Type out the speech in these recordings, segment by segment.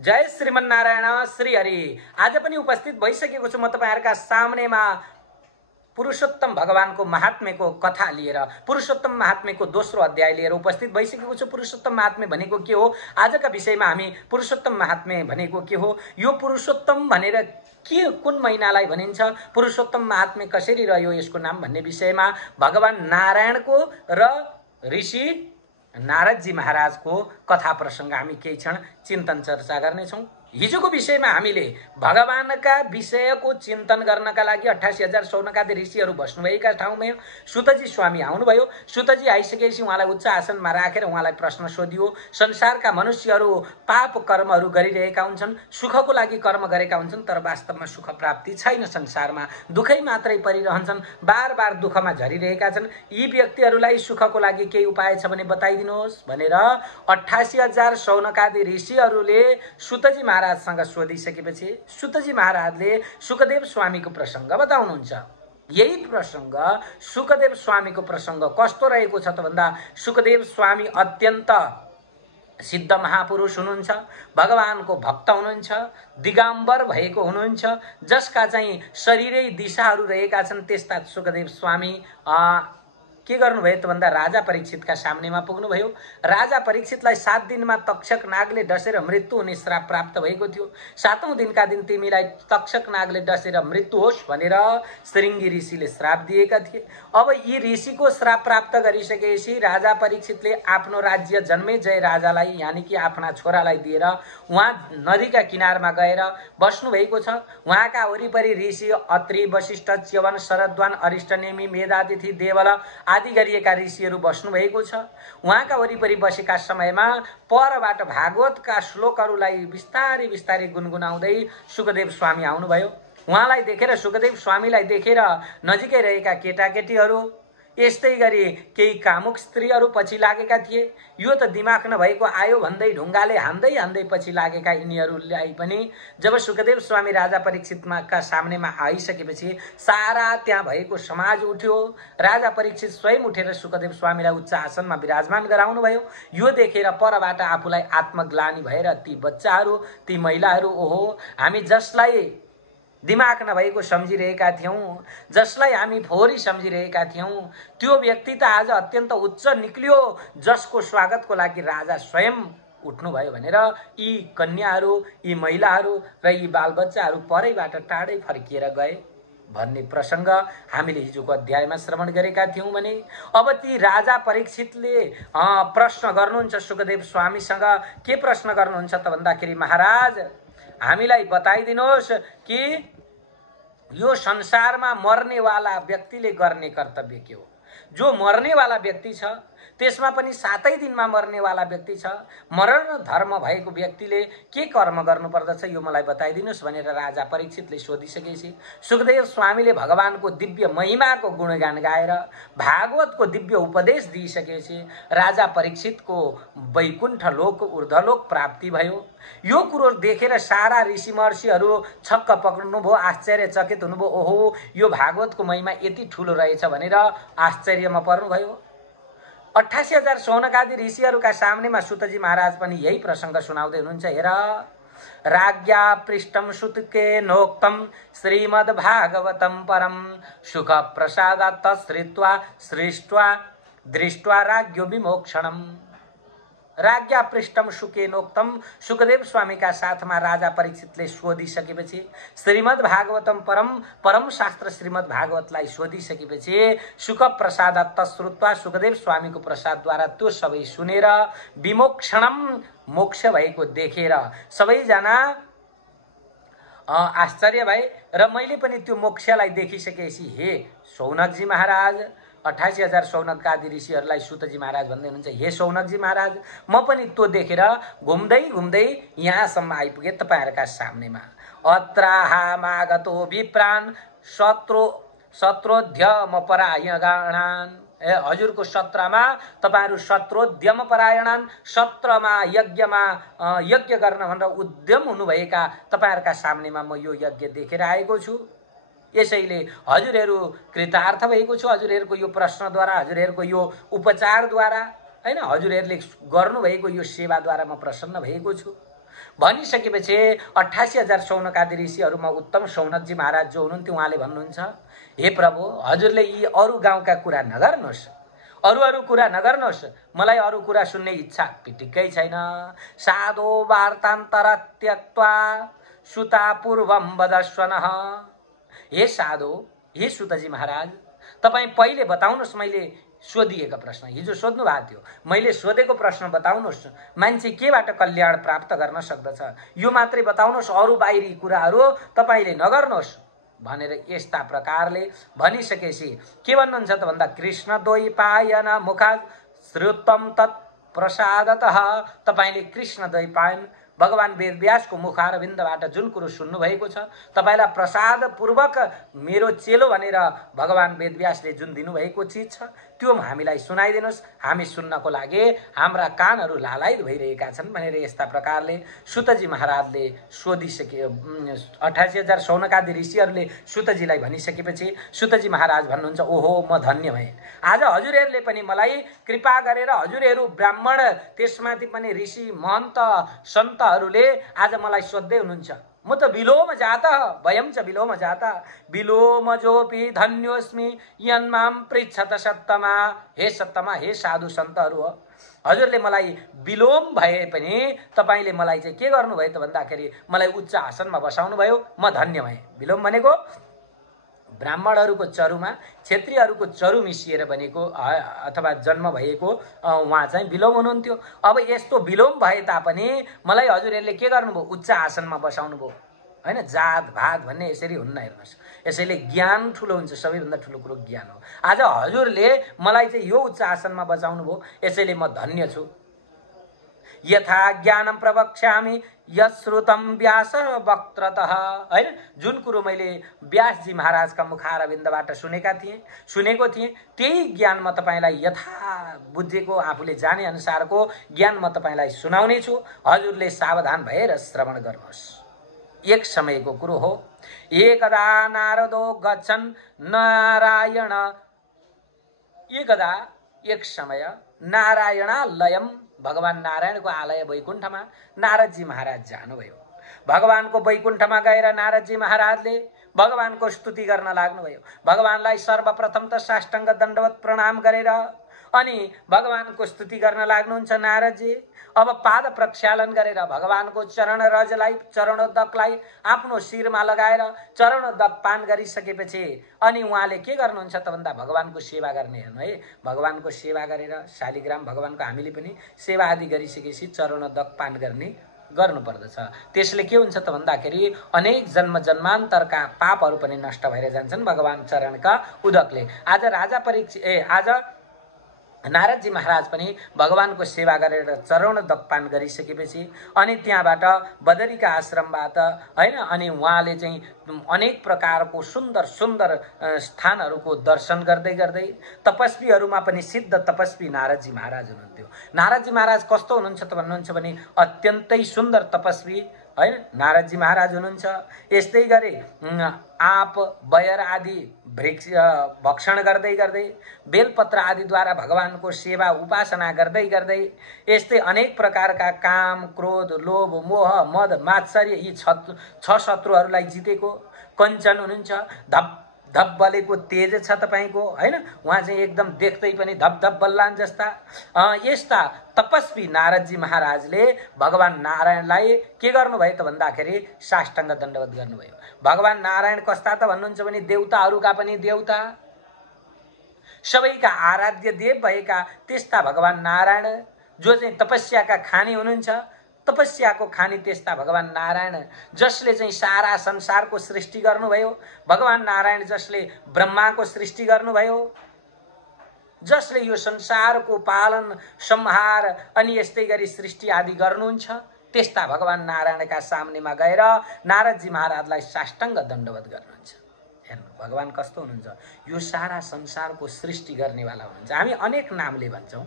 जय श्रीमन्नारायण श्री हरि। आज पनि उपस्थित भइसकेको छु म तपाईहरुका सामनेमा पुरुषोत्तम भगवानको महात्म्यको कथा लिएर, पुरुषोत्तम महात्म्यको दोस्रो अध्याय लिएर उपस्थित भइसकेको छु। पुरुषोत्तम महात्म्य भनेको के हो? आजका विषयमा हामी पुरुषोत्तम महात्म्य भनेको के हो, यो पुरुषोत्तम भनेर के कुन महिनालाई भनिन्छ, पुरुषोत्तम महात्म्य कसरी रह्यो यसको नाम भन्ने विषयमा भगवान नारायणको र ऋषि नारदजी महाराजको कथा प्रसंग हामी केही क्षण चिन्तन चर्चा गर्नेछौँ। हिजोको विषयमा हामीले भगवानका विषयको चिन्तन गर्नका लागि 88,000 सौनकादि ऋषिहरू बस्नुभएका ठाउँमा सुतजी स्वामी आउनुभयो। सुतजी आइसकेपछि उहाँलाई उच्च आसनमा राखेर उहाँलाई प्रश्न सोधियो। संसारका मनुष्यहरू पाप कर्महरू गरिरहेका हुन्छन्, सुखको लागि कर्म गरेका हुन्छन्, तर वास्तवमा सुख प्राप्ति छैन। संसारमा दुःखै मात्रै परिरहन्छन्, बार बार दुःखमा झरिरहेका छन्। यी व्यक्तिहरूलाई सुखको लागि केही उपाय छ भने बताइदिनुहोस् भनेर 88,000 सौनकादि ऋषिहरूले सुतजी महाराजसँग सोधिसकेपछि सुतजी महाराजले सुखदेव स्वामीको प्रसंग बताउनुहुन्छ। यही प्रसंग सुखदेव स्वामीको प्रसंग कस्तो रहेको छ त भन्दा, सुखदेव स्वामी अत्यन्त सिद्ध महापुरुष हुनुहुन्छ, भगवानको भक्त हुनुहुन्छ, दिगम्बर भएको हुनुहुन्छ, जसका चाहिँ शरीरै दिशाहरू रहेका छन्। त्यस्ता सुखदेव स्वामी के गर्नुभयो त भन्दा राजा परीक्षितका सामनेमा पुग्नुभयो। राजा परीक्षितलाई 7 दिनमा तक्षक नागले डसेर मृत्यु हुने श्राप प्राप्त भएको थियो। 7औं दिनका दिन तिमीलाई तक्षक नागले डसेर मृत्यु होस् भनेर श्रृंगी ऋषिले श्राप दिएका थिए। अब यी ऋषिको श्राप प्राप्त गरिसकेपछि राजा परीक्षितले आफ्नो राज्य जन्मेजय राजालाई यानी कि आफ्ना छोरालाई दिएर उहाँ नदीका किनारमा गएर बस्नु भएको छ। उहाँका वरिपरि ऋषि अत्रि, वशिष्ठ, च्यवन, शरद्वान, अरिष्टनेमी, मेधातिथि, देवल आदि गरिएका ऋषिहरू बस्नु भएको छ। उहाँका वरिपरि बसेका समयमा परबाट भागवतका श्लोकहरूलाई बिस्तारै बिस्तारै गुनगुनाउँदै सुखदेव स्वामी आउनुभयो। उहाँलाई देखेर, सुखदेव स्वामीलाई देखेर नजिकै रहेका केटाकेटीहरू, यस्तै गरी केही कामुक स्त्रीहरू पछि लागेका थिए। यो त दिमाग नभएको आयो भन्दै ढुङ्गाले हान्दै हान्दै पछि लागेका यिनीहरूलाई पनि जब सुखदेव स्वामी राजा परीक्षितका सामनेमा आइसकेपछि सारा त्यहाँ भएको समाज उठ्यो। राजा परीक्षित स्वयं उठेर सुखदेव स्वामीलाई उच्च आसनमा विराजमान गराउनु भयो। यो देखेर परबाट आफूलाई आत्मग्लानि भएर ती बच्चाहरू, ती महिलाहरू, ओहो हामी जसलाई दिमाग नभएको सम्झिरहेका थियौं, जसलाई हामी फोहोरी सम्झिरहेका थियौं, त्यो व्यक्ति त आज अत्यन्त उच्च निक्लियो, जसको स्वागतको लागि राजा स्वयं उठ्नुभयो भनेर यी कन्याहरू, यी महिलाहरू र यी बालबच्चाहरू परैबाट टाढै फर्किएर गए भन्ने प्रसंग हामीले हिजोको अध्यायमा श्रवण गरेका थियौं भने अब ती राजा परीक्षितले प्रश्न गर्नुहुन्छ सुखदेव स्वामीसँग। के प्रश्न गर्नुहुन्छ त भन्दाखेरि, महाराज हामीलाई बताइदिनुहोस् कि यो संसारमा मर्नेवाला व्यक्तिले गर्ने कर्तव्य के हो? जो मर्नेवाला व्यक्ति छ त्यसमा पनि 7 दिनमा मर्नेवाला व्यक्ति छ, मरण धर्म भएको व्यक्तिले के कर्म गर्नुपर्दछ यो मलाई बताइदिनुहोस् भनेर राजा परीक्षितले सोधिसकेपछि सुखदेव स्वामीले भगवानको दिव्य महिमाको गुणगान गाएर भागवतको दिव्य उपदेश दिइसकेपछि राजा परीक्षितको वैकुण्ठ लोक, ऊर्ध्वलोक प्राप्ति भयो। यो कुरो देखेर सारा ऋषि महर्षिहरू छक्क पक्र्नुभयो, आश्चर्यचकित हुनुभयो। ओहो, यो भागवतको महिमा यति ठूलो रहेछ भनेर आश्चर्यमा पर्नुभयो। 88,000 सौनकादि ऋषिहरूका सामनेमा सुतजी महाराज पनि यही प्रसंग सुनाउँदै हुनुहुन्छ। हेर, राज्ञा पृष्ठम सुतके नोक्तम श्रीमद् भागवतम परम सुख प्रसादात् तच्छ्रुत्वा सृष्ट्वा दृष्ट्वा राज्ञो विमोक्षणम। राज्ञा पृष्ठम सुके नोक्तम, सुखदेव स्वामी का साथमा राजा परीक्षितले सोधिसकेपछि श्रीमद् भागवतम परम शास्त्र श्रीमद् भागवतलाई सोधिसकेपछि सुख प्रसादात् तच्छ्रुत्वा, सुखदेव स्वामीको प्रसादद्वारा त्यो सबै सुनेर विमोक्षणम, मोक्ष भएको देखेर सबैजना आश्चर्य भए। र मैले पनि त्यो मोक्षलाई देखिसकेपछि हे सौनकजी महाराज, 88,000 सौनकादि ऋषिहरूलाई सुतजी महाराज भन्दै हुनुहुन्छ, हे सौनकजी महाराज, म पनि त्यो देखेर घुम्दै घुम्दै यहाँसम्म आइपुगे तपाईहरुका सामनेमा। अत्राहामागतो विप्रान शत्रोध्यम परायणान। हजुरको सत्रमा तपाईहरु शत्रोद्यम परायणान, सत्रमा यज्ञमा यज्ञ गर्न भनेर उद्यम हुनुभएका तपाईहरुका सामनेमा म यो यज्ञ देखेर आएको छु। यसैले हजुरहरु कृतार्थ भएको छु। हजुरहरुको यो प्रश्नद्वारा, हजुरहरुको यो उपचारद्वारा, हैन, हजुरहरुले गर्नुभएको यो सेवाद्वारा म प्रसन्न भएको छु। भनिसकेपछि 88,000 शौनकादि ऋषिहरूमा उत्तम शौनकजी महाराज जो हुनुहुन्थ्यो उहाँले भन्नुहुन्छ, हे प्रभु, हजुरले यी अरू गाउँका कुरा नगर्नुहोस्, अरू कुरा नगर्नुहोस्, मलाई अरू कुरा सुन्ने इच्छा पिटिक्कै छैन। साधो वार्तान्तरा त्यक्त्वा सुता पूर्वम वदस्वनः। हे साधो, हे सुतजी महाराज, तपाईँ पहिले बताउनुहोस्, मैले सोधिएको प्रश्न, हिजो सोध्नु भएको थियो, मैले सोधेको प्रश्न बताउनुहोस्, मान्छे केबाट कल्याण प्राप्त गर्न सक्दछ, यो मात्रै बताउनुहोस्, अरू बाहिरी कुराहरू तपाईँले नगर्नुहोस् भनेर यस्ता प्रकारले भनिसकेपछि के भन्नुहुन्छ त भन्दा, कृष्ण द्वैपायन मुखात् श्रुतम तत् प्रसादतः। तपाईँले कृष्ण द्वैपायन भगवान वेदव्यासको मुखारविन्दबाट जुन कुरो सुन्नुभएको छ, तपाईँलाई प्रसादपूर्वक मेरो चेलो भनेर भगवान वेदव्यासले जुन दिनुभएको चिज छ त्यो हामीलाई सुनाइदिनुहोस्, हामी सुन्नको लागि हाम्रा कानहरू लालायित भइरहेका छन् भनेर यस्ता प्रकारले सुतजी महाराजले सोधिसके। 88,000 शौनकादि ऋषिहरूले सुतजीलाई भनिसकेपछि सुतजी महाराज भन्नुहुन्छ, ओहो, म धन्य भएँ। आज हजुरहरूले पनि मलाई कृपा गरेर, हजुरहरू ब्राह्मण त्यसमाथि पनि ऋषि महन्त सन्तहरूले आज मलाई सोध्दै हुनुहुन्छ। म त विलोम जातः वयम च विलोम जाता विलोम जोपि धन्योस्मि यन्माम पृच्छत सत्तमा। हे सत्तमा, हे साधु सन्तहरू हो, हजुरले मलाई विलोम भए पनि तपाईले मलाई चाहिँ के गर्नुभयो त भन्दाखेरि मलाई उच्च आसनमा बसाउनु भयो, म धन्य भएँ। विलोम भनेको ब्राह्मणहरूको चरुमा क्षत्रियहरूको चरु मिसिएर बनेको अथवा जन्म भएको उहाँ चाहिँ विलोम हुनुहुन्थ्यो। अब यस्तो विलोम भए तापनि मलाई हजुरहरूले के गर्नुभयो, उच्च आसनमा बसाउनु भयो हैन। जात भात भन्ने यसरी हुन्न, हेर्नुहोस्, यसैले ज्ञान ठुलो हुन्छ, सबैभन्दा ठुलो कुरो ज्ञान हो। आज हजुरले मलाई चाहिँ यो उच्च आसनमा बचाउनु भयो, यसैले म धन्य छु। यथा ज्ञानम प्रवक्ष्यामि यश्रुतम व्यास वक्त्रतः, हैन, जुन कुरो मैले व्यासजी महाराजका मुखारविन्दबाट सुनेको थिएँ त्यही ज्ञान म तपाईलाई यथा बुझेको आफूले जाने अनुसारको ज्ञान म तपाईलाई सुनाउने छु। हजुरले सावधान भएर श्रवण गर्नुहोस्। एक समयको कुरो हो, एकदा नारदो गच्छन् नारायण, एकदा एक समय नारायणालयम, भगवान नारायणको आलय वैकुण्ठमा नारदजी महाराज जानुभयो। भगवानको वैकुण्ठमा गएर नारदजी महाराजले भगवानको स्तुति गर्न लाग्नुभयो। भगवानलाई सर्वप्रथम त साष्टाङ्ग दण्डवत प्रणाम गरेर अनि भगवानको स्तुति गर्न लाग्नुहुन्छ नारदजी। अब पाद प्रक्षालन गरेर भगवानको चरण रजलाई, चरणोदकलाई आफ्नो शिरमा लगाएर चरणोदक पान गरिसकेपछि अनि उहाँले के गर्नुहुन्छ त भन्दा भगवानको सेवा गर्ने। हेर्नु है, भगवानको सेवा गरेर शालिग्राम भगवानको हामीले पनि सेवा आदि गरिसकेपछि चरणोदक पान गर्नुपर्दछ। त्यसले के हुन्छ त भन्दाखेरि अनेक जन्म जन्मान्तरका पापहरू पनि नष्ट भएर जान्छन् भगवान चरणका उदकले। आज राजा आज नारदजी महाराज पनि भगवानको सेवा गरेर चरणोदक पान गरिसकेपछि अनि त्यहाँबाट बदरीका आश्रमबाट हैन अनि उहाँले चाहिँ अनेक प्रकारको सुन्दर सुन्दर स्थानहरूको दर्शन गर्दै गर्दै तपस्वीहरूमा पनि सिद्ध तपस्वी नारदजी महाराज हुनुहुन्थ्यो। नारदजी महाराज कस्तो हुनुहुन्छ त भन्नुहुन्छ भने अत्यन्तै सुन्दर तपस्वी हैन नारदजी महाराज हुनुहुन्छ। यस्तै गरी आँप बयर आदि वृक्ष भक्षण गर्दै गर्दै बेलपत्र आदिद्वारा भगवानको सेवा उपासना गर्दै गर्दै यस्तै अनेक प्रकारका काम क्रोध लोभ मोह मद मात्सर्य यी छ शत्रुहरूलाई जितेको कञ्चन हुनुहुन्छ। धप धप बलेको तेज छ तपाईको हैन, उहाँ चाहिँ एकदम देख्दै पनि धप धप बल्लान जस्ता यस्ता तपस्वी नारदजी महाराजले भगवान नारायणलाई के गर्नुभयो त भन्दाखेरि साष्टाङ्ग दण्डवत गर्नुभयो। भगवान नारायण कस्ता त भन्नुहुन्छ भने देवताहरूका पनि देवता, सबैका आराध्य देव भएका त्यस्ता भगवान नारायण जो चाहिँ तपस्याका खानी हुनुहुन्छ। तपस्याको खानी त्यस्ता भगवान नारायण जसले चाहिँ सारा संसारको सृष्टि गर्नुभयो। भगवान नारायण जसले ब्रह्माको सृष्टि गर्नुभयो, जसले यो संसारको पालन संहार अनि यस्तै गरी सृष्टि आदि गर्नुहुन्छ। त्यस्ता भगवान नारायणका सामनेमा गएर नारदजी महाराजलाई साष्टाङ्ग दण्डवत गर्नुहुन्छ। हेर्नु भगवान कस्तो हुनुहुन्छ, यो सारा संसारको सृष्टि गर्नेवाला हुनुहुन्छ। हामी अनेक नामले भन्छौँ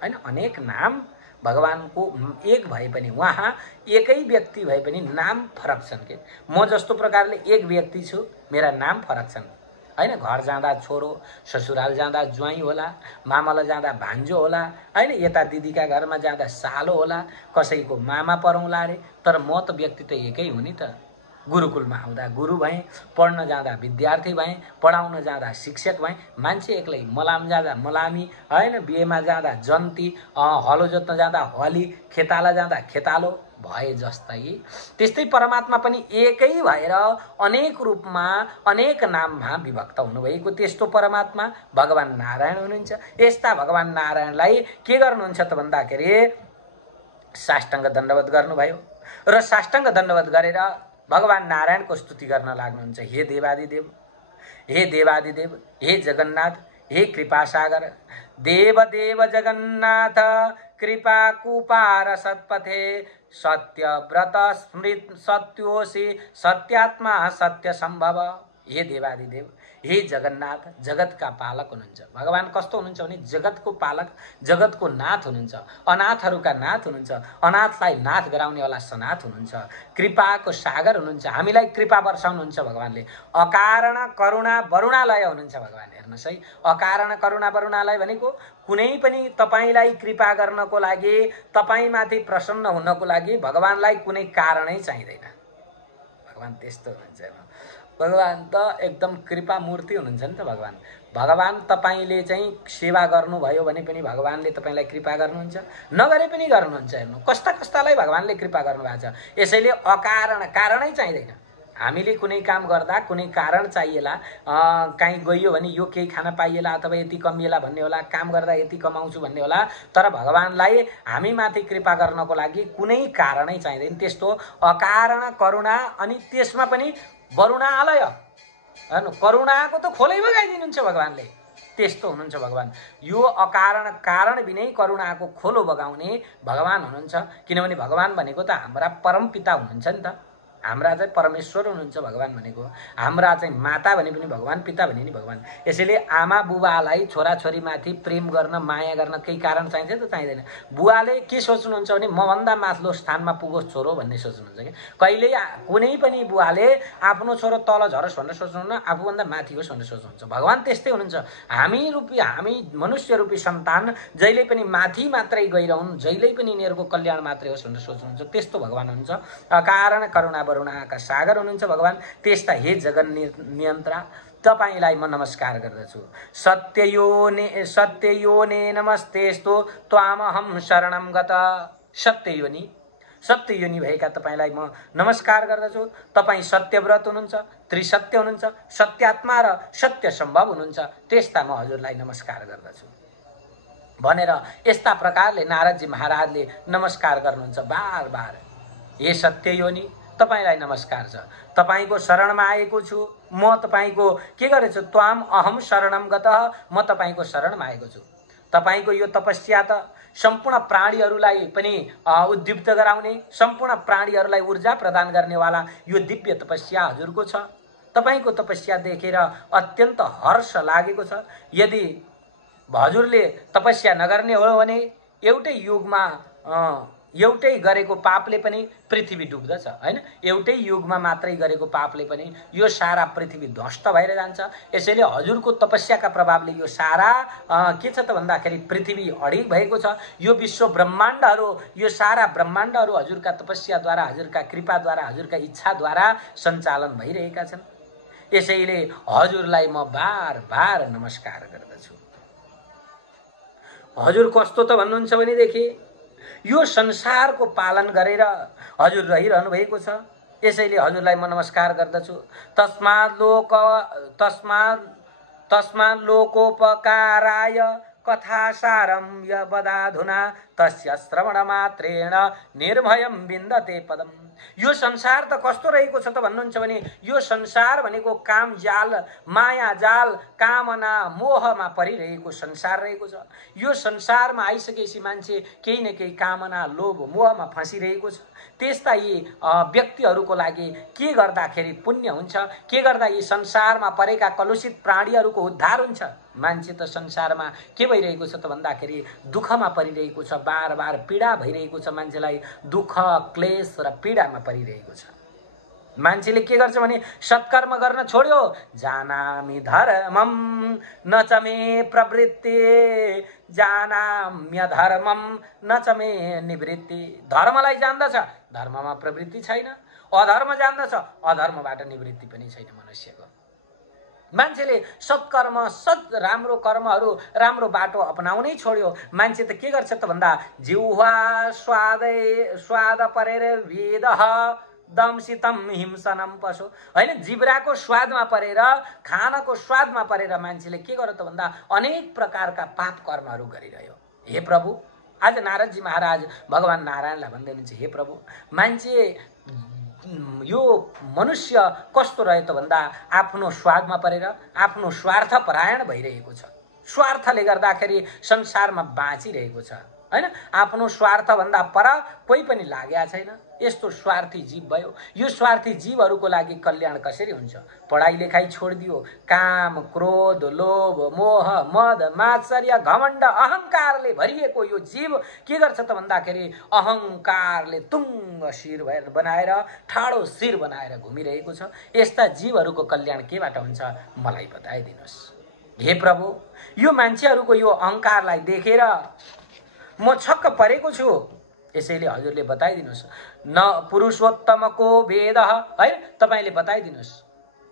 हैन, अनेक नाम भगवानको एक भए पनि उहाँ एकै व्यक्ति भए पनि नाम फरक छन् के। म जस्तो प्रकारले एक व्यक्ति छु, मेरा नाम फरक छन् हैन। घर जाँदा छोरो, ससुराल जाँदा ज्वाइँ होला, मामला जाँदा भान्जो होला, हैन। यता दिदीका घरमा जाँदा सालो होला, कसैको मामा परौँला अरे। तर म त व्यक्ति त एकै हो नि त। गुरुकुलमा आउँदा गुरु भएँ, पढ्न जाँदा विद्यार्थी भएँ, पढाउन जाँदा शिक्षक भएँ, मान्छे एक्लै, मलाम जाँदा मलामी, हैन। बिहेमा जाँदा जन्ती, हलो जोत्न जाँदा हली, खेताला जाँदा खेतालो भए जस्तै त्यस्तै परमात्मा पनि एकै भएर अनेक रूपमा अनेक नाममा विभक्त हुनुभएको त्यस्तो परमात्मा भगवान नारायण हुनुहुन्छ। यस्ता भगवान नारायणलाई के गर्नुहुन्छ त भन्दाखेरि साष्टाङ्ग दण्डवत गर्नुभयो र साष्टाङ्ग दण्डवत गरेर भगवान नारायणको स्तुति गर्न लाग्नुहुन्छ। हे देवादिदेव, हे देवादिदेव, हे जगन्नाथ, हे कृपासागर, देवदेव जगन्नाथ, कृपा कुपार सत्पथे, सत्यव्रत स्मृत सत्योसी, सत्यात्मा सत्य सम्भव। हे देवादिदेव, हे जगन्नाथ, जगतका पालक हुनुहुन्छ। भगवान कस्तो हुनुहुन्छ भने जगतको पालक, जगतको नाथ हुनुहुन्छ, अनाथहरूका नाथ हुनुहुन्छ, अनाथलाई नाथ गराउनेवाला सनाथ हुनुहुन्छ, कृपाको सागर हुनुहुन्छ, हामीलाई कृपा वर्षाउनुहुन्छ भगवानले। अकारण करुणा वरुणालय हुनुहुन्छ भगवान। हेर्नुहोस् है, अकारण करुणा वरुणालय भनेको कुनै पनि तपाईलाई कृपा गर्नको लागि, तपाईमाथि प्रसन्न हुनको लागि भगवानलाई कुनै कारणै चाहिँदैन। भगवान त्यस्तो हुनुहुन्छ। भगवान त एकदम कृपा मूर्ति हुनुहुन्छ नि त भगवान। भगवान तपाईले चाहिँ सेवा गर्नुभयो भने पनि भगवानले तपाईलाई कृपा गर्नुहुन्छ, नगरे पनि गर्नुहुन्छ। हेर्नु कस्ता कस्तालाई भगवानले कृपा गर्नुभएको छ। यसैले अकारण, कारणै चाहिँदैन। हामीले कुनै काम गर्दा कुनै कारण चाहिएला, कहीँ गइयो भने यो केही खान पाइएला अथवा यति कमिएला भन्ने होला, काम गर्दा यति कमाउँछु भन्ने होला। तर भगवानलाई हामीमाथि कृपा गर्नको लागि कुनै कारणै चाहिँदैन। त्यस्तो अकारण करुणा, अनि त्यसमा पनि वरुणालय, हेर्नु करुणाको त खोलै बगाइदिनुहुन्छ भगवानले। त्यस्तो हुनुहुन्छ भगवान। यो अकारण कारण बिनै करुणाको खोलो बगाउने भगवान हुनुहुन्छ। किनभने भगवान भनेको त हाम्रा परमपिता हुनुहुन्छ नि त। हाम्रा चाहिँ परमेश्वर हुनुहुन्छ भगवान भनेको। हाम्रा चाहिँ माता भने पनि भगवान, पिता भने नि भगवान। यसैले आमा बुबालाई छोराछोरीमाथि प्रेम गर्न, माया गर्न केही कारण चाहिन्छ त? चाहिँदैन। बुवाले के सोच्नुहुन्छ भने मभन्दा माथिल्लो स्थानमा पुगोस् छोरो भन्ने सोच्नुहुन्छ कि कहिल्यै कुनै पनि बुवाले आफ्नो छोरो तल झरोस् भनेर सोच्नुहुन्न, आफूभन्दा माथि होस् भनेर सोच्नुहुन्छ। भगवान त्यस्तै हुनुहुन्छ। हामी मनुष्य रूपी सन्तान जहिले पनि माथि मात्रै गइरहन्, जहिले पनि यिनीहरूको कल्याण मात्रै होस् भनेर सोच्नुहुन्छ। त्यस्तो भगवान हुनुहुन्छ। अकारण करुणा वरुणाका सागर हुनुहुन्छ भगवान। त्यस्ता हे जगन नियन्त्रा, तपाईलाई म नमस्कार गर्दछु। सत्ययोने नमस्तेस्तु त्वामहं शरणं गत। सत्ययोनि भएका तपाईलाई म नमस्कार गर्दछु। तपाईँ सत्यव्रत हुनुहुन्छ, त्रिसत्य हुनुहुन्छ, सत्यात्मा र सत्य सम्भव हुनुहुन्छ। त्यस्ता म हजुरलाई नमस्कार गर्दछु भनेर यस्ता प्रकारले नारदजी महाराजले नमस्कार गर्नुहुन्छ बार बार। हे सत्ययोनि, तपाईलाई नमस्कार छ। तपाईको शरणमा आएको छु। म तपाईको के गरेछु? त्वाम अहम शरणम गतः, म तपाईको शरणमा आएको छु। तपाईको यो तपस्या त सम्पूर्ण प्राणीहरूलाई पनि उद्दीप्त गराउने, सम्पूर्ण प्राणीहरूलाई ऊर्जा प्रदान गर्नेवाला यो दिव्य तपस्या हजुरको छ। तपाईको तपस्या देखेर अत्यन्त हर्ष लागेको छ। यदि हजुरले तपस्या नगर्ने हो भने एउटै युगमा एउटै गरेको पापले पनि पृथ्वी डुब्दछ, हैन? एउटै युगमा मात्रै गरेको पापले पनि यो सारा पृथ्वी ध्वस्त भएर जान्छ। यसैले हजुरको तपस्याका प्रभावले यो सारा के छ त भन्दाखेरि पृथ्वी अडिग भएको छ। यो विश्व ब्रह्माण्डहरू, यो सारा ब्रह्माण्डहरू हजुरका तपस्याद्वारा, हजुरका कृपाद्वारा, हजुरका इच्छाद्वारा सञ्चालन भइरहेका छन्। यसैले हजुरलाई म बार बार नमस्कार गर्दछु। हजुर कस्तो त भन्नुहुन्छ भनेदेखि यो संसारको पालन गरेर हजुर रहिरहनु भएको छ। यसैले हजुरलाई म नमस्कार गर्दछु। तस्मात् लोकोपकाराय कथासारं यवदाधुना तस्य श्रवण मात्रेण निर्भयं विन्दते पदम। यो संसार त कस्तो रहेको छ त भन्नुहुन्छ भने यो संसार भनेको काम जाल, माया जाल, कामना मोहमा परिरहेको संसार रहेको छ। यो संसारमा आइसकेपछि मान्छे केही न केही कामना, लोभ, मोहमा फँसिरहेको छ। त्यस्ता यी व्यक्तिहरूको लागि के गर्दाखेरि पुण्य हुन्छ, के गर्दा यी संसारमा परेका कलुषित प्राणीहरूको उद्धार हुन्छ? मान्छे त संसारमा के भइरहेको छ त भन्दाखेरि दुःखमा परिरहेको छ। बार बार पीडा भइरहेको छ। मान्छेलाई दुःख, क्लेश र पीडामा परिरहेको छ। मान्छेले के गर्छ भने सत्कर्म गर्न छोड्यो। जानामि धर्मम न च मे प्रवृत्ति, जानाम्य धर्मम न च मे निवृत्ति। धर्मलाई जान्दछ, धर्ममा प्रवृत्ति छैन। अधर्म जान्दछ, अधर्मबाट निवृत्ति पनि छैन मनुष्यको। मान्छेले सत्कर्म, राम्रो कर्महरू, राम्रो बाटो अपनाउनै छोड्यो। मान्छे त के गर्छ त भन्दा जिह्वा स्वाद परेर वेदः दंसितम हिंसनम पशु, हैन, जिब्राको स्वादमा परेर, खानको स्वादमा परेर मान्छेले के गर्यो त भन्दा अनेक प्रकारका पाप कर्महरू गरिरह्यो। हे प्रभु, आज नारदजी महाराज भगवान नारायणलाई भन्दै हुनुहुन्छ, हे प्रभु, मान्छे यो मनुष्य कस्तो रह्यो त भन्दा आफ्नो स्वादमा परेर आफ्नो स्वार्थ परायण भइरहेको छ। स्वार्थले गर्दाखेरि संसारमा बाँचिरहेको छ, हैन। आफ्नो स्वार्थ भन्दा पर कोही पनि लागेको छैन। यस्तो स्वार्थी जीव भयो। यो स्वार्थी जीवहरूको लागि कल्याण कसरी हुन्छ? पढाइ लेखाइ छोडिदियो। काम, क्रोध, लोभ, मोह, मद, मात्सर्य, घमण्ड, अहंकारले भरिएको यो जीव के गर्छ त भन्दाखेरि अहंकारले तुङ्ग शिर बनाएर, ठाडो शिर बनाएर घुमिरहेको छ। यस्ता जीवहरूको कल्याण केबाट हुन्छ? मलाई बताइदिनुहोस्। हे प्रभु, यो मान्छेहरूको यो अहंकारलाई देखेर म छक्क परेको छु। यसैले हजुरले बताइदिनुहोस्। न पुरुषोत्तमको भेद, है, तपाईले बताइदिनुहोस्।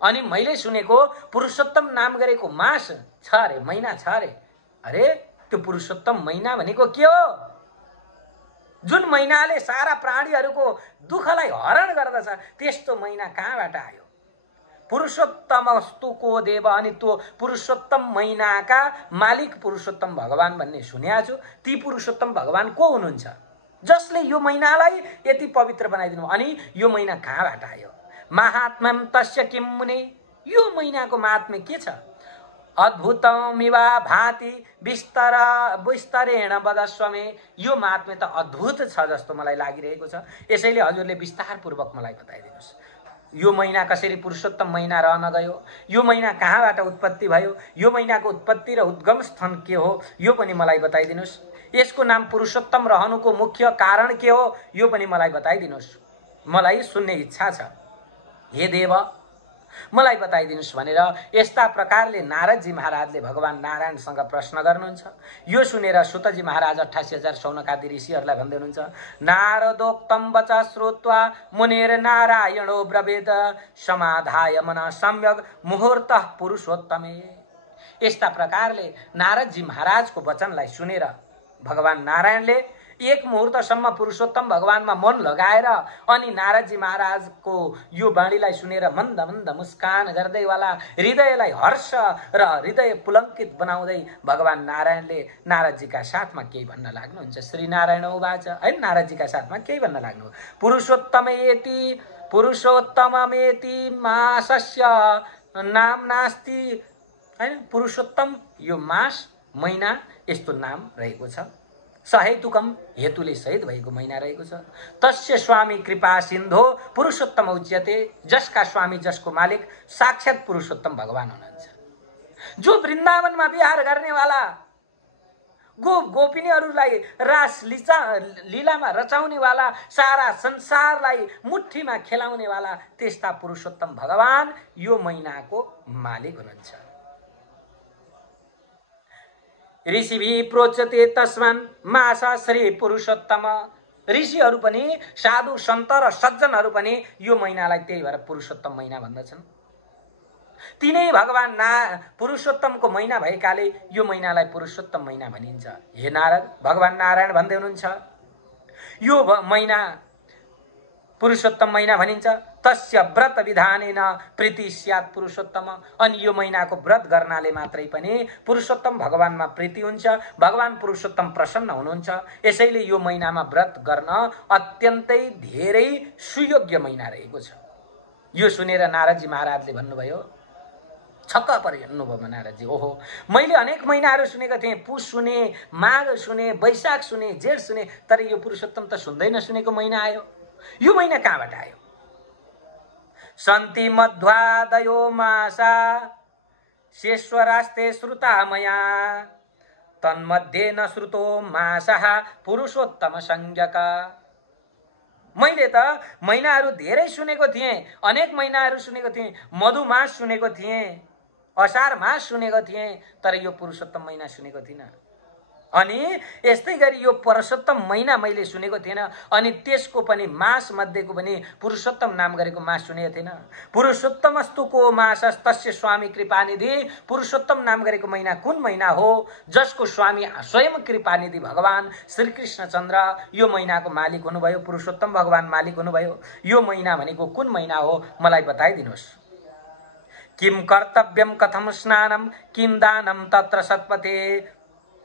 अनि मैले सुनेको पुरुषोत्तम नाम गरेको मास छ अरे, महिना छ अरे। अरे त्यो पुरुषोत्तम महिना भनेको के हो? जुन महिनाले सारा प्राणीहरूको दुःखलाई हरण गर्दछ, त्यस्तो महिना कहाँबाट आयो? पुरुषोत्तमस्तुको देव। अनि त्यो पुरुषोत्तम महिनाका मालिक पुरुषोत्तम भगवान भन्ने सुनेको छु। ती पुरुषोत्तम भगवान को हुनुहुन्छ जसले यो महिनालाई यति पवित्र बनाइदिनु? अनि यो महिना कहाँबाट आयो? महात्म्यम तस्य किम मुने, यो महिनाको महात्म्य के छ? अद्भुतमिवा भाति विस्तरेण वदस्वमे, यो महात्म्य त अद्भुत छ जस्तो मलाई लागिरहेको छ। यसैले हजुरले विस्तारपूर्वक मलाई बताइदिनुहोस्। यो महिना कसरी पुरुषोत्तम महिना रहन गयो? यो महिना कहाँबाट उत्पत्ति भयो? यो महिनाको उत्पत्ति र उद्गम स्थान के हो? यो पनि मलाई बताइदिनुहोस्। यसको नाम पुरुषोत्तम रहनुको मुख्य कारण के हो? यो पनि मलाई बताइदिनुहोस्। मलाई सुन्ने इच्छा छ। हे देव, मलाई बताइदिनुहोस् भनेर यस्ता प्रकारले नारदजी महाराजले भगवान नारायणसँग प्रश्न गर्नुहुन्छ। यो सुनेर सुतजी महाराज 88,000 शौनकादि ऋषिहरूलाई भन्दै हुनुहुन्छ, नारदोक्तम वच श्रुत्वा मुनिर नारायणो ब्रवीत समाधाय मन सम्यक मुहूर्त पुरुषोत्तमे। यस्ता प्रकारले नारदजी महाराजको वचनलाई सुनेर भगवान नारायणले एक मुहूर्तसम्म पुरुषोत्तम भगवानमा मन लगाएर अनि नारदजी महाराजको यो वाणीलाई सुनेर मन्द मन्द मुस्कान गर्दैवाला हृदयलाई हर्ष र हृदय पुलङ्कित बनाउँदै भगवान नारायणले नारदजीका साथमा केही भन्न लाग्नुहुन्छ। श्री नारायण उवाच, है, नारदजीका साथमा केही भन्न लाग्नु। पुरुषोत्तममेति मासस्य नाम नास्ति, हैन। पुरुषोत्तम यो मास, महिना, यस्तो नाम रहेको छ। सहेतुकम, हेतुले सहित भएको महिना रहेको छ। तस्य स्वामी कृपा सिन्धो पुरुषोत्तम उच्यते, जसका स्वामी, जसको मालिक साक्षात पुरुषोत्तम भगवान हुनुहुन्छ। जो वृन्दावनमा विहार गर्नेवाला, गोपिनीहरूलाई रास लीलामा रचाउनेवाला, सारा संसारलाई मुठ्ठीमा खेलाउनेवाला त्यस्ता पुरुषोत्तम भगवान यो महिनाको मालिक हुनुहुन्छ। ऋषिभि प्रोच्यते तस्मान् मास श्री पुरुषोत्तम। ऋषिहरू पनि, साधु सन्त र सज्जनहरू पनि यो महिनालाई त्यही भएर पुरुषोत्तम महिना भन्दछन्। तिनै भगवान पुरुषोत्तमको महिना भएकाले यो महिनालाई पुरुषोत्तम महिना भनिन्छ। हे नारद, भगवान नारायण भन्दै हुनुहुन्छ, यो महिना पुरुषोत्तम महिना भनिन्छ। तस्य व्रत विधानेन प्रीति स्यात् पुरुषोत्तम। अनि यो महिनाको व्रत गर्नाले मात्रै पनि पुरुषोत्तम भगवानमा प्रीति हुन्छ, भगवान पुरुषोत्तम प्रसन्न हुनुहुन्छ। यसैले यो महिनामा व्रत गर्न अत्यन्तै धेरै सुयोग्य महिना रहेको छ। यो सुनेर नारदजी महाराजले भन्नुभयो, छक्क पर्नुभयो नारदजी। ओहो, मैले अनेक महिनाहरू सुनेका थिएँ, पुष सुने, माघ सुने, वैशाख सुने, जेठ सुने, तर यो पुरुषोत्तम त सुन्दै नसुनेको महिना आयो। यो महिना कहाँबाट आयो? सन्ति मध्वादयो मासा शेश्वरास्ते श्रुता मया तन्मध्ये न श्रुतो मासः पुरुषोत्तम संज्ञक। मैले त महिनाहरू धेरै सुनेको थिएँ, अनेक महिनाहरू सुनेको थिएँ, मधुमास सुनेको थिएँ, असार मास सुनेको थिएँ, तर यो पुरुषोत्तम महिना सुनेको थिइनँ। अनि यस्तै गरी यो पुरुषोत्तम महिना मैले सुनेको थिएन, अनि त्यसको पनि मास मध्येको पनि पुरुषोत्तम नाम गरेको मास सुनेको थिएन। पुरुषोत्तमस्तुको मासस्तस्य स्वामी कृपानिधि, पुरुषोत्तम नाम गरेको महिना कुन महिना हो जसको स्वामी स्वयं कृपानिधि भगवान श्री कृष्णचन्द्र यो महिनाको मालिक हुनुभयो, पुरुषोत्तम भगवान मालिक हुनुभयो। यो महिना भनेको कुन महिना हो मलाई बताइदिनुहोस्। किम कर्तव्यम कथम स्नानम किम दानम तत्र सत्पथे,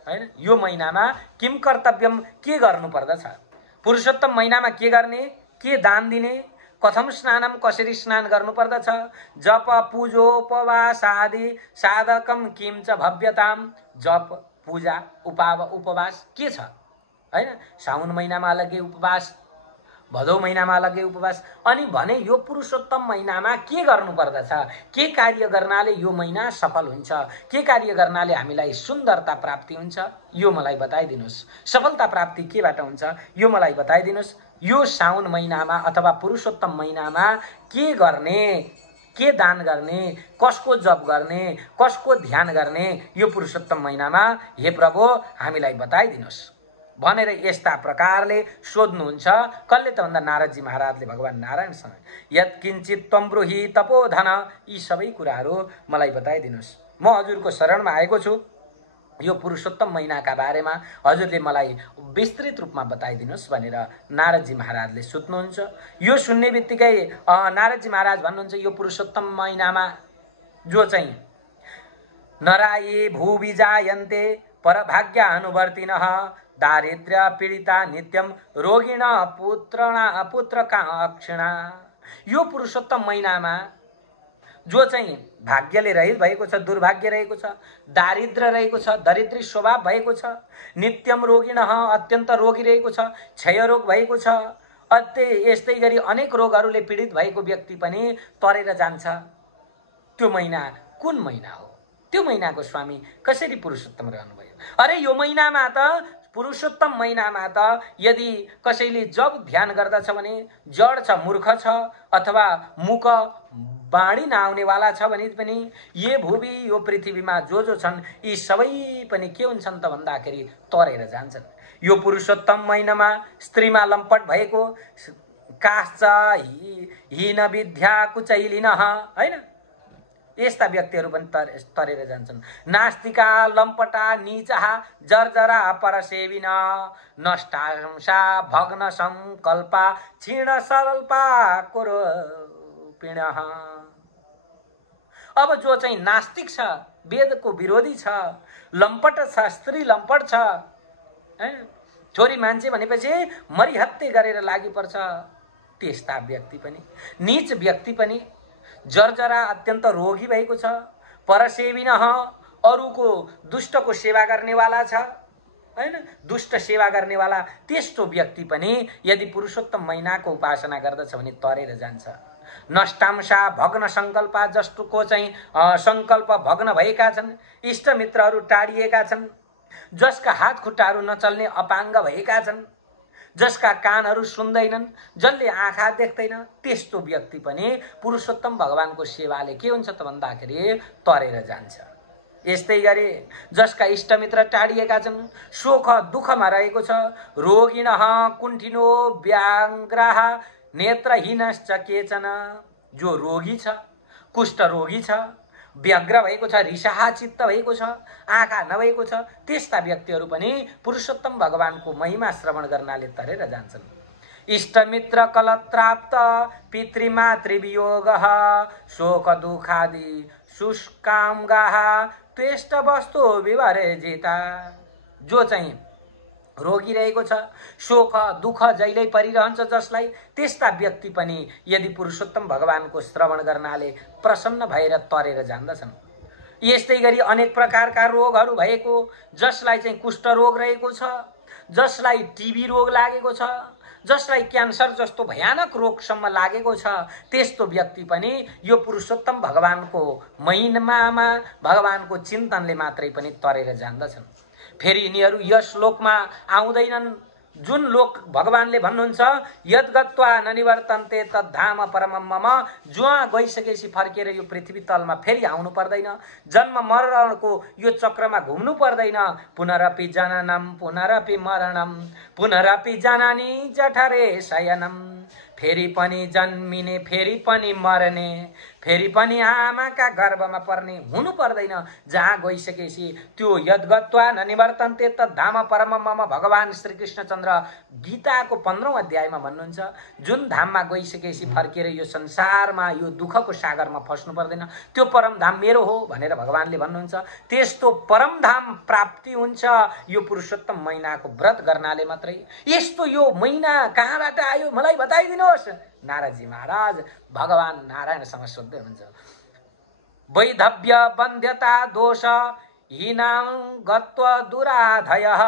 हैन? यो महिनामा किम कर्तव्यम के गर्नु पर्दछ, पुरुषोत्तम महिनामा के गर्ने, के दान दिने, कथम स्नानम कसरी स्नान गर्नु पर्दछ, जप पूजोपवास आदि साधकम किम च भव्यताम, जप पूजा उपवास के छ, हैन? साउन महिनामा अलग्गै उपवास, भदौ महिनामा अलग्गै उपवास। अनि भने यो पुरुषोत्तम महिनामा के गर्नु पर्दछ, के कार्य गर्नाले यो महिना सफल हुन्छ, के कार्य गर्नाले हामीलाई सुन्दरता प्राप्ति हुन्छ, यो मलाई बताइदिनुहोस्। सफलता प्राप्ति केबाट हुन्छ यो मलाई बताइदिनुहोस्। यो साउन महिनामा अथवा पुरुषोत्तम महिनामा के गर्ने, के दान गर्ने, कसको जप गर्ने, कसको ध्यान गर्ने, यो पुरुषोत्तम महिनामा हे प्रभु हामीलाई बताइदिनुहोस् भनेर यस्ता प्रकारले सोध्नुहुन्छ। कसले त भन्दा नारदजी महाराजले भगवान नारायणसँग, यत्किञ्चित त्वं ब्रूहि तपोधन, यी सबै कुराहरू मलाई बताइदिनुहोस्। म हजुरको शरणमा आएको छु, यो पुरुषोत्तम महिनाका बारेमा हजुरले मलाई विस्तृत रूपमा बताइदिनुहोस् भनेर नारदजी महाराजले सोध्नुहुन्छ। यो सुन्ने बित्तिकै नारदजी महाराज भन्नुहुन्छ, यो पुरुषोत्तम महिनामा जो चाहिँ नराये भूवि जायन्ते परभाग्य अनुवर्तिनः दारिद्र्य पीडिता नित्यम रोगिण पुत्रका अक्षिणा, यो पुरुषोत्तम महिनामा जो चाहिँ भाग्यले रहित भएको छ, दुर्भाग्य रहेको छ, दारिद्र्य रहेको छ, दरिद्री स्वभाव भएको छ, नित्यम रोगिण अत्यन्त रोगी रहेको छ, क्षय रोग भएको छ, यस्तै गरी अनेक रोगहरूले पीडित भएको व्यक्ति पनि तरेर जान्छ। त्यो महिना कुन महिना हो, त्यो महिनाको स्वामी कसरी पुरुषोत्तम रहनुभयो? अरे यो महिनामा त, पुरुषोत्तम महिनामा त यदि कसैले जब ध्यान गर्दछ भने जड छ, मूर्ख छ, अथवा मुख बाणी नआउनेवाला छ भने पनि ये भूवि यो पृथ्वीमा जो छन् यी सबै पनि के हुन्छन् त भन्दाखेरि तरेर जान्छन्। यो पुरुषोत्तम महिनामा स्त्रीमा लम्पट भएको, काश्च हीन विद्या कुचैलिन, हैन? यस्ता व्यक्तिहरू पनि तरेर जान्छन्। नास्तिका लम्पटा नीचहा जर्जरा परसेविन, नष्टांशा भग्न संकल्पा क्षीण सल्पा कुरूपिण। अब जो चाहिँ नास्तिक छ, वेदको विरोधी छ, लम्पट छ, स्त्री लम्पट छ, छोरी मान्छे भनेपछि मरिहत्ते गरेर लागि पर्छ, त्यस्ता व्यक्ति पनि, नीच व्यक्ति पनि, जर्जरा अत्यन्त रोगी भएको छ, परसेविन अरूको दुष्टको सेवा गर्नेवाला छ, हैन? दुष्ट सेवा गर्नेवाला त्यस्तो व्यक्ति पनि यदि पुरुषोत्तम महिनाको उपासना गर्दछ भने तरेर जान्छ। नष्टांशा भग्न संकल्पा, जसको चाहिँ संकल्प भग्न भएका छन्, इष्टमित्रहरू टाढिएका छन्, जसका हात खुट्टाहरू नचल्ने अपाङ्ग भएका छन्, जसका कानहरू सुन्दैनन्, जसले आँखा देख्दैन, त्यस्तो व्यक्ति पनि पुरुषोत्तम भगवानको सेवाले के हुन्छ त भन्दाखेरि तरेर जान्छ। यस्तै गरी जसका इष्टमित्र टाढिएका छन्, शोक दुःखमा रहेको छ, रोगिण कुण्ठिनो व्याघ्राः नेत्रहीनश्च केचन, जो रोगी छ, कुष्ठ रोगी छ, व्यग्र भएको छ, रिसाहा चित्त भएको छ, आँखा नभएको छ, त्यस्ता व्यक्तिहरू पनि पुरुषोत्तम भगवानको महिमा श्रवण गर्नाले तरेर जान्छन्। इष्टमित्र कलत्राप्त पितृमातृवियोगः शोक दुःखादि शुष्कांगाः त्वेष्ट वस्तु विवर्जिता, जो चाहिँ रोगी रहेको छ, शोक दुःख जहिल्यै परिरहन्छ जसलाई, त्यस्ता व्यक्ति पनि यदि पुरुषोत्तम भगवानको श्रवण गर्नाले प्रसन्न भएर तरेर जान्दछन्। यस्तै गरी अनेक प्रकारका रोगहरू भएको, जसलाई चाहिँ कुष्ठ रोग रहेको छ, जसलाई टिबी रोग लागेको छ, जसलाई क्यान्सर जस्तो भयानक रोगसम्म लागेको छ, त्यस्तो व्यक्ति पनि यो पुरुषोत्तम भगवानको महिनामा भगवानको चिन्तनले मात्रै पनि तरेर जान्दछन्। फेरि यिनीहरू यस लोकमा आउँदैनन्, जुन लोक भगवानले भन्नुहुन्छ यद्गत्वा ननिवर्तन्ते तद्धाम परमं मम, जुहाँ गइसकेपछि फर्केर यो पृथ्वी तलमा फेरि आउनु पर्दैन, जन्म मरणको यो चक्रमा घुम्नु पर्दैन। पुनरपि जननम पुनरपि मरणम पुनरपि जननी जठरे शयनम, फेरि पनि जन्मिने फेरि पनि मर्ने फेरि पनि आमाका गर्भमा पर्ने हुनु पर्दैन। जहाँ गइसकेपछि त्यो यद्गत्वा ननिवर्तन्ते तद्धाम परमं मम, भगवान श्री कृष्णचन्द्र गीताको 15औं अध्यायमा भन्नुहुन्छ जुन धाममा गइसकेपछि फर्केर यो संसारमा यो दुःखको सागरमा फस्नु पर्दैन, त्यो परम धाम मेरो हो भनेर भगवानले भन्नुहुन्छ। त्यस्तो परम धाम प्राप्ति हुन्छ यो पुरुषोत्तम महिनाको व्रत गर्नाले मात्रै। यस्तो यो महिना कहाँबाट आयो मलाई बताइदिनुहोस्। नारदजी महाराज भगवान नारायणसँग सोध्दै हुनुहुन्छ। वैधव्य बन्ध्यता दोष हीनां गत्व दुराधयः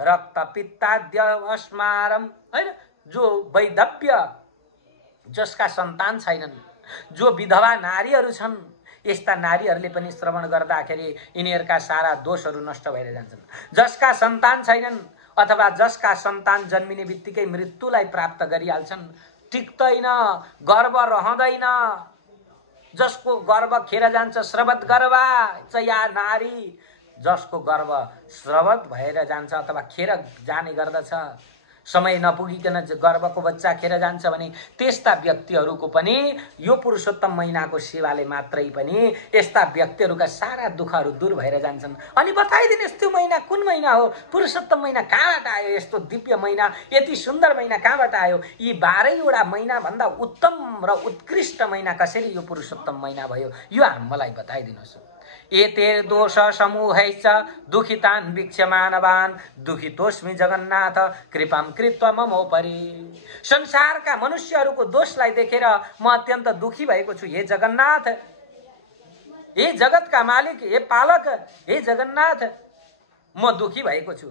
रक्त पित्ताद्य अस्मारम, हैन, जो वैधव्य जसका सन्तान छैनन्, जो विधवा नारीहरू छन्, यस्ता नारीहरूले पनि श्रवण गर्दाखेरि यिनीहरूका सारा दोषहरू नष्ट भएर जान्छन्। जसका सन्तान छैनन् अथवा जसका सन्तान जन्मिने बित्तिकै मृत्युलाई प्राप्त गरिहाल्छन्, टिक्दैन, गर्भ रहँदैन, जसको गर्भ खेर जान्छ, स्रवत गर्भा चया नारी, जसको गर्भ स्रवत भएर जान्छ अथवा खेर जाने गर्दछ, समय नपुगिकन गर्भको बच्चा खेर जान्छ भने त्यस्ता व्यक्तिहरूको पनि यो पुरुषोत्तम महिनाको सेवाले मात्रै पनि यस्ता व्यक्तिहरूका सारा दुःखहरू दूर भएर जान्छन्। अनि बताइदिनुहोस् त्यो महिना कुन महिना हो? पुरुषोत्तम महिना कहाँबाट आयो? यस्तो दिव्य महिना, यति सुन्दर महिना कहाँबाट आयो? यी 12वटा महिना भन्दा उत्तम र उत्कृष्ट महिना कसरी यो पुरुषोत्तम महिना भयो? यो मलाई बताइदिनुहोस्। एते दोष समूहैश्च दुखितान् वीक्ष्यमानवान् दुखितोस्मि जगन्नाथ कृपां कृत्वा ममोपरि। संसारका मनुष्यहरूको दोषलाई देखेर म अत्यन्त दुखी भएको छु हे जगन्नाथ, हे जगतका मालिक, हे पालक, हे जगन्नाथ, म दुखी भएको छु।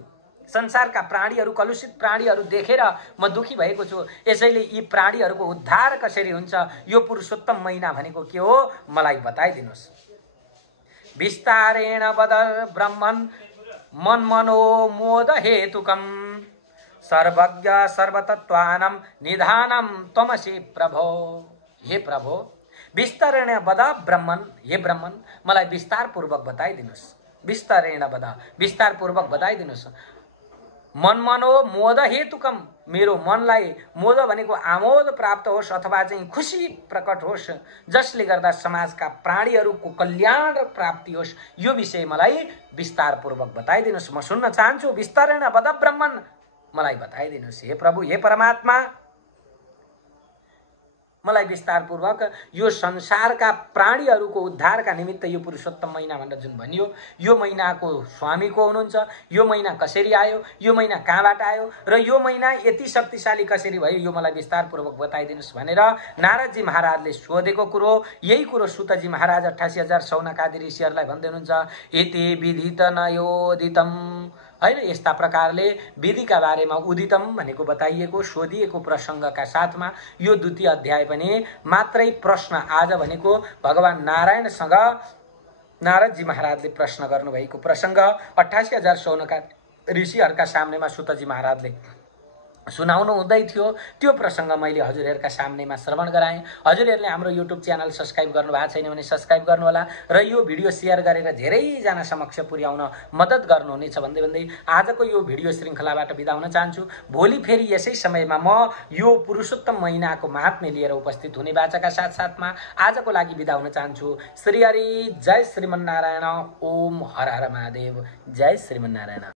संसारका प्राणीहरू, कलुषित प्राणीहरू देखेर म दुखी भएको छु। यसैले यी प्राणीहरूको उद्धार कसरी हुन्छ? यो पुरुषोत्तम महिना भनेको के हो मलाई बताइदिनुहोस्। विस्तारेण वद ब्रह्मन् मन्मनो मोद हेतुकम् सर्वज्ञ सर्वतत्त्वानं निधानं त्वमसि प्रभो। हे प्रभो, विस्तारेण वद ब्रह्मन्, हे ब्रह्मन् मलाई विस्तार पूर्वक बताइदिनुहोस्। विस्तारेण वद, विस्तार पूर्वक बताइदिनुहोस्। मनमनो मोद हेतुकम, मेरो मनलाई मोद भनेको आमोद प्राप्त होस् अथवा चाहिँ खुसी प्रकट होस्, जसले गर्दा समाजका प्राणीहरूको कल्याण र प्राप्ति होस्, यो विषय मलाई विस्तार पूर्वक बताइदिनुहोस्। म सुन्न चाहन्छु। विस्तारेण वद ब्रह्मन्, मलाई बताइदिनुहोस्। हे प्रभु, हे परमात्मा, मलाई विस्तार पूर्वक यो संसारका प्राणीहरूको उद्धारका निमित्त यो पुरुषोत्तम महिना भनेर जुन भनियो, यो महिनाको स्वामी को हुनुहुन्छ? यो महिना कसरी आयो? यो महिना कहाँबाट आयो? र यो महिना यति शक्तिशाली कसरी भयो? यो मलाई विस्तार पूर्वक बताइदिनुहोस् भनेर नारदजी महाराजले सोधेको कुरो, यही कुरो सुतजी महाराज 88,000 शौनकादि ऋषिहरूलाई भन्दै हुनुहुन्छ। इति विदित नयोदितम, हैन, यस्ता प्रकारले विधिका बारेमा उदितम भनेको बताइएको सोधिएको प्रसङ्गका साथमा यो द्वितीय अध्याय पनि मात्रै प्रश्न। आज भनेको भगवान नारायणसँग नारदजी महाराजले प्रश्न गर्नुभएको प्रसङ्ग 88,000 शौनकादि ऋषिहरूका सामनेमा सुतजी महाराजले सुनाउनु हुँदै थियो। त्यो प्रसङ्ग मैले हजुरहरूका सामनेमा श्रवण गराएँ। हजुरहरूले हाम्रो युट्युब च्यानल सब्स्क्राइब गर्नु भएको छैन भने सब्स्क्राइब गर्नुहोला र यो भिडियो सेयर गरेर धेरैजना समक्ष पुर्याउन मद्दत गर्नुहुनेछ भन्दै भन्दै आजको यो भिडियो श्रृङ्खलाबाट बिदा हुन चाहन्छु। भोलि फेरि यसै समयमा म यो पुरुषोत्तम महिनाको महात्म्य लिएर उपस्थित हुने बाचाका साथसाथमा आजको लागि बिदा हुन चाहन्छु। श्री हरि, जय श्रीमन्नारायण, ओम हर हर महादेव, जय श्रीमन्नारायण।